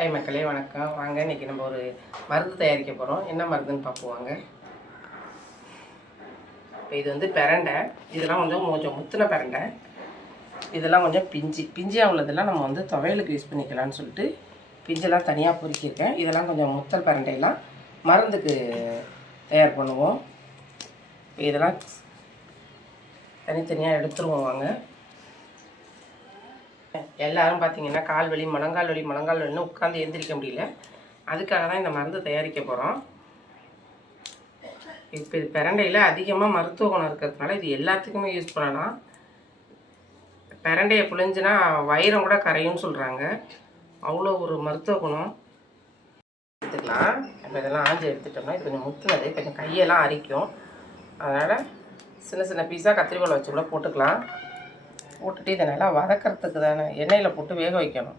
மக்களே வணக்கம். வாங்க, இன்றைக்கி நம்ம ஒரு மருந்து தயாரிக்க போகிறோம். என்ன மருந்துன்னு பார்ப்போம். இப்போ இது வந்து பிரண்டை. இதெல்லாம் கொஞ்சம் முத்தின பிரண்டை. இதெல்லாம் கொஞ்சம் பிஞ்சியாக உள்ளதெல்லாம் நம்ம வந்து துவையலுக்கு யூஸ் பண்ணிக்கலாம்னு சொல்லிட்டு பிஞ்செல்லாம் தனியாக பொறுக்கியிருக்கேன். இதெல்லாம் கொஞ்சம் முத்தல் பிரண்டையெல்லாம் மருந்துக்கு தயார் பண்ணுவோம். இதெல்லாம் தனித்தனியாக எடுத்துருவோம். வாங்க, எல்லோரும் பார்த்தீங்கன்னா கால் வலி முழங்கால் வலின்னு உட்காந்து எந்திரிக்க முடியல. அதுக்காக தான் இந்த மருந்து தயாரிக்க போகிறோம். இப்போ இது பிரண்டையில் அதிகமாக மருத்துவ குணம் இருக்கிறதுனால இது எல்லாத்துக்குமே யூஸ் பண்ணலாம். பிரண்டையை புழிஞ்சுனா வைரம் கூட கரையும்னு சொல்கிறாங்க. அவ்வளோ ஒரு மருத்துவ குணம். எடுத்துக்கலாம். இப்போ இதெல்லாம் ஆஞ்சி எடுத்துட்டோம்னா இது கொஞ்சம் முத்துனது, கொஞ்சம் கையெல்லாம் அரிக்கும். அதனால் சின்ன சின்ன பீஸாக கத்திரிக்கோலை வச்சு கூட போட்டுக்கலாம். போட்டுட்டு இதை நல்லா வதக்கிறதுக்கு தானே எண்ணெயில் போட்டு வேக வைக்கணும்.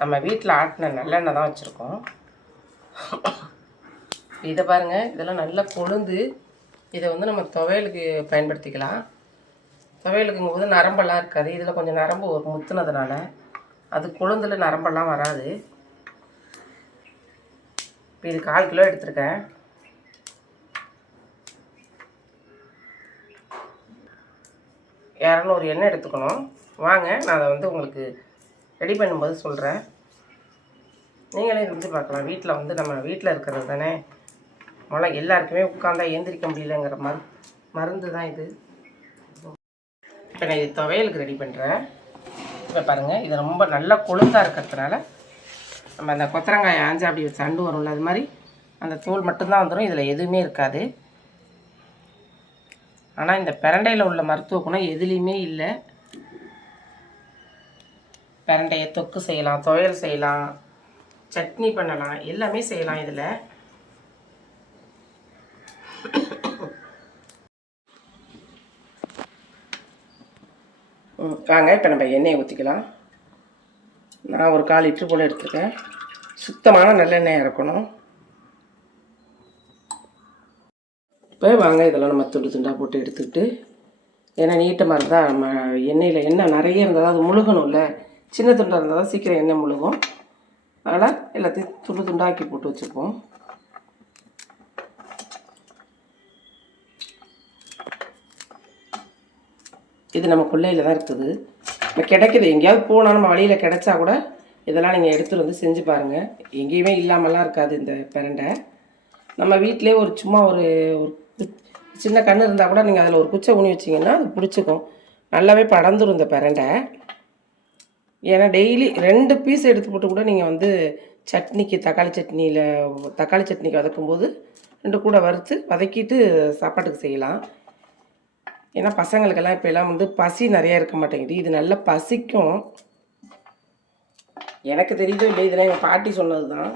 நம்ம வீட்டில் ஆட்டின நல்லெண்ணெய் தான் வச்சுருக்கோம். இதை பாருங்கள், இதெல்லாம் நல்லா கொழுந்து. இதை வந்து நம்ம துவையலுக்கு பயன்படுத்திக்கலாம். துவையலுக்குங்கும் போது நரம்பெல்லாம் இருக்காது. இதில் கொஞ்சம் நரம்பு ஒரு முத்துனதுனால அது கொழுந்தில் நரம்பெல்லாம் வராது. இப்போ இது 1/4 கிலோ எடுத்துருக்கேன். 200 எண்ணெய் எடுத்துக்கணும். வாங்க, நான் அதை வந்து உங்களுக்கு ரெடி பண்ணும்போது சொல்கிறேன். நீங்களே செஞ்சு பார்க்கலாம். வீட்டில் வந்து நம்ம வீட்டில் இருக்கிறது தானே. எல்லாருக்குமே உட்காந்தா ஏந்திரிக்க முடியலங்கிற மருந்து தான் இது. இப்போ நான் இது துவையலுக்கு ரெடி பண்ணுறேன். இப்போ பாருங்கள், இது ரொம்ப நல்லா கொழுந்தாக இருக்கிறதுனால நம்ம அந்த கொத்தரங்காய் ஆஞ்சா அப்படி சண்டு வரும்ல, அது மாதிரி அந்த தோல் மட்டும்தான் வந்துடும். இதில் எதுவுமே இருக்காது. ஆனால் இந்த பிரண்டையில் உள்ள மருத்துவ குணம் எதுலேயுமே இல்லை. பிரண்டையை தொக்கு செய்யலாம், துவையல் செய்யலாம், சட்னி பண்ணலாம், எல்லாமே செய்யலாம் இதில். வாங்க, இப்போ நம்ம எண்ணெயை ஊற்றிக்கலாம். நான் ஒரு 1/4 லிட்டர் போல் எடுத்துருக்கேன். சுத்தமான நல்லெண்ணெய் இறக்கணும். இப்போ வாங்க, இதெல்லாம் நம்ம துண்டு துண்டாக போட்டு எடுத்துக்கிட்டு, ஏன்னா நீட்டமாக இருந்தால் நம்ம எண்ணெயில் எண்ணெய் நிறைய இருந்தால் அது முழுகணும்ல. சின்ன துண்டாக இருந்தால் தான் சீக்கிரம் எண்ணெய் முழுகும். அதனால் எல்லாத்தையும் துண்டு துண்டாக்கி போட்டு வச்சுப்போம். இது நம்ம கொல்லையில் தான் இருக்குது. இப்போ கிடைக்கிது. எங்கேயாவது போனால் நம்ம வழியில் கிடைச்சா கூட இதெல்லாம் நீங்கள் எடுத்துகிட்டு வந்து செஞ்சு பாருங்கள். எங்கேயுமே இல்லாமலாம் இருக்காது இந்த பிரண்டை. நம்ம வீட்டிலே ஒரு சும்மா ஒரு சின்ன கன்று இருந்தால் கூட நீங்கள் அதில் ஒரு குச்சை ஊனி வச்சிங்கன்னா அது பிடிச்சிக்கும். நல்லாவே படந்துடும் இந்த பிரண்டை. ஏன்னா டெய்லி 2 பீஸ் எடுத்து போட்டு கூட நீங்கள் வந்து சட்னிக்கு தக்காளி சட்னிக்கு வதக்கும்போது 2 கூட வறுத்து வதக்கிட்டு சாப்பாட்டுக்கு செய்யலாம். ஏன்னா பசங்களுக்கெல்லாம் இப்போ எல்லாம் வந்து பசி நிறையா இருக்க மாட்டேங்குது. இது நல்லா பசிக்கும். எனக்கு தெரியுதோ இல்லை, இதெல்லாம் எங்கள் பாட்டி சொன்னது தான்.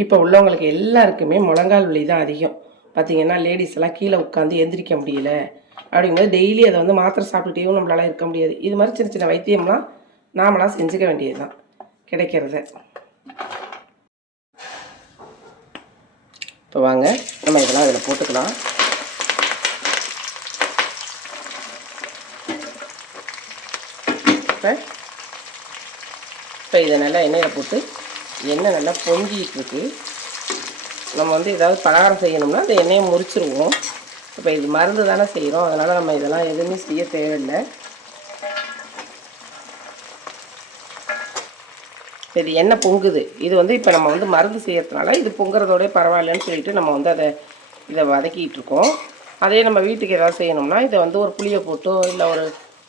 இப்போ உள்ளவங்களுக்கு எல்லாருக்குமே முழங்கால் வலி தான் அதிகம். பார்த்திங்கன்னா லேடிஸ் எல்லாம் கீழே உட்காந்து எந்திரிக்க முடியல. அப்படிங்கும்போது டெய்லி அதை வந்து மாத்திரை சாப்பிட்டுட்டேவும் நம்மளால இருக்க முடியாது. இது மாதிரி சின்ன சின்ன வைத்தியம்லாம் நாமளாக செஞ்சுக்க வேண்டியது தான் கிடைக்கிறத. இப்போ வாங்க, நம்ம இதெல்லாம் அதில் போட்டுக்கலாம். இப்போ இதை நல்லா எண்ணெயில் போட்டு எண்ணெய் நல்லா பொங்கிட்டு இருக்கு. நம்ம வந்து ஏதாவது பலகாரம் செய்யணும்னா அந்த எண்ணெயை முறிச்சிருவோம். இப்போ இது மருந்து தானே செய்கிறோம், அதனால் நம்ம இதெல்லாம் எதுவுமே செய்ய தேவையில்லை. இது எண்ணெய் பொங்குது. இது வந்து இப்போ நம்ம வந்து மருந்து செய்யறதுனால இது பொங்குறதோடய பரவாயில்லன்னு சொல்லிட்டு நம்ம வந்து இதை வதக்கிட்டு இருக்கோம். அதே நம்ம வீட்டுக்கு ஏதாவது செய்யணும்னா இதை வந்து ஒரு புளியை போட்டோ இல்லை ஒரு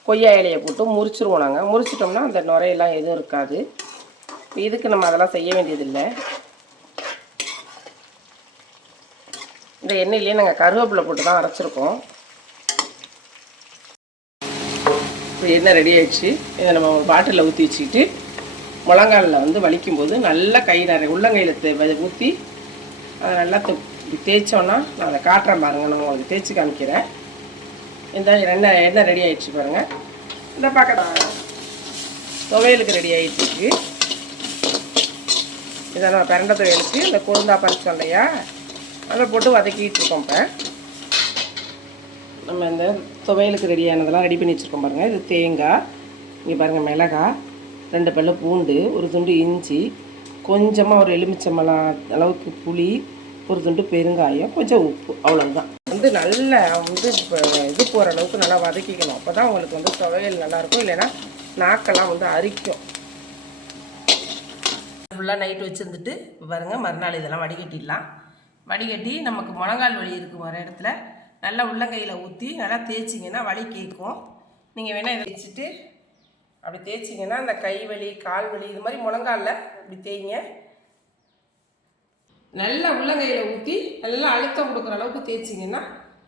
கொய்யா இலையை போட்டு முறிச்சிருவோம். நாங்கள் முறிச்சிட்டோம்னா அந்த நுரையெல்லாம் எதுவும் இருக்காது. இதுக்கு நம்ம அதெல்லாம் செய்ய வேண்டியதில்லை. இந்த எண்ணெயிலே நாங்கள் கருவேப்பிலை போட்டு தான் அரைச்சிருக்கோம். இப்போ எண்ணெய் ரெடி ஆகிடுச்சு. இதை நம்ம ஒரு பாட்டிலில் ஊற்றி வச்சுக்கிட்டு முழங்காலில் வந்து வலிக்கும்போது நல்லா கை நிறைய உள்ளங்கையில் ஊற்றி அதை நல்லா தேய்ச்சோன்னா நான் அதை காட்டுறேன் பாருங்கள். நான் உங்களுக்கு தேய்ச்சி காமிக்கிறேன். இந்த எண்ணெய் ரெடி ஆகிடுச்சு பாருங்கள். இந்த பக்கம் துவையலுக்கு ரெடி ஆகிடுச்சு. இதை நம்ம பிரண்டை துவையலுக்கு இந்த கொழுந்தா பறிச்சோம் இல்லையா, அதை போட்டு வதக்கிட்டு இருக்கோம். இப்போ நம்ம இந்த துவையலுக்கு ரெடியானதெல்லாம் ரெடி பண்ணி வச்சுருக்கோம் பாருங்கள். இது தேங்காய், இங்கே பாருங்கள், மிளகாய், 2 பல்லு பூண்டு, ஒரு துண்டு இஞ்சி, கொஞ்சமாக ஒரு எலுமிச்சம்பழம் அளவுக்கு புளி, ஒரு துண்டு பெருங்காயம், கொஞ்சம் உப்பு, அவ்வளோதான். நல்லா இப்போ இது போகிற அளவுக்கு நல்லா வதக்கிக்கணும். அப்போ தான் உங்களுக்கு துவையல் நல்லாயிருக்கும். இல்லைன்னா நாக்கெல்லாம் அரிக்கும். ஃபுல்லாக நைட்டு வச்சுருந்துட்டு இப்போ பாருங்கள், மறுநாள் இதெல்லாம் வடிகட்டிடலாம். வடிகட்டி நமக்கு முழங்கால் வலி இருக்கும் வர இடத்துல நல்லா உள்ளங்கையில் ஊற்றி நல்லா தேய்ச்சிங்கன்னா வலி கேட்கும். நீங்கள் வேணால் இதை தேய்ச்சிட்டு அப்படி தேய்ச்சிங்கன்னா அந்த கை வலி, கால் வலி, இது மாதிரி முழங்காலில் இப்படி தேய்ங்க. நல்லா உள்ளங்கையில் ஊற்றி நல்லா அழுத்தம் கொடுக்குற அளவுக்கு தேய்ச்சிங்கன்னா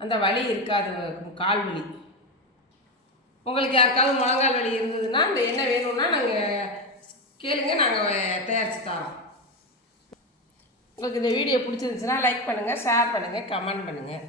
அந்த வலி இருக்காது, கால் வலி. உங்களுக்கு யாருக்காவது முழங்கால் வலி இருந்ததுன்னா இந்த எண்ணெய் வேணும்னா நாங்கள் கேளுங்க, நாங்கள் தயாரித்து தரோம். உங்களுக்கு இந்த வீடியோ பிடிச்சிருந்துச்சுன்னா லைக் பண்ணுங்கள், ஷேர் பண்ணுங்கள், கமெண்ட் பண்ணுங்கள்.